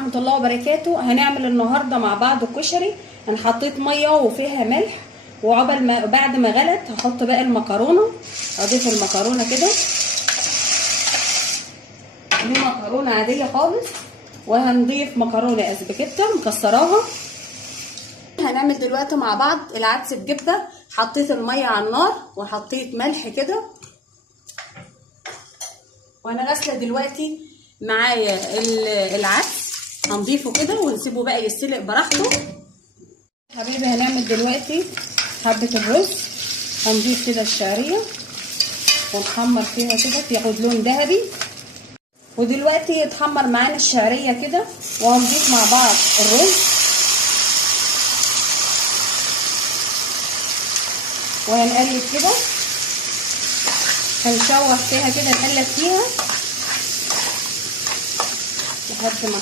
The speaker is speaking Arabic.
ورحمه الله وبركاته. هنعمل النهارده مع بعض الكشري. انا حطيت ميه وفيها ملح، وعقبال ما بعد ما غلت هحط بقى المكرونه. اضيف المكرونه كده، دي مكرونه عاديه خالص، وهنضيف مكرونه اسباجيتا مكسراها. هنعمل دلوقتي مع بعض العدس بجبه. حطيت الميه على النار وحطيت ملح كده، وانا غاسله دلوقتي معايا العدس. هنضيفه كده ونسيبه بقى يستلق براحته. حبيبي هنعمل دلوقتي حبه الرز. هنضيف كده الشعريه ونحمر فيها كده تاخد لون ذهبي. ودلوقتي يتحمر معانا الشعريه كده، وهنضيف مع بعض الرز وهنقلب كده. هنشوح فيها كده، نقلب فيها لحد ما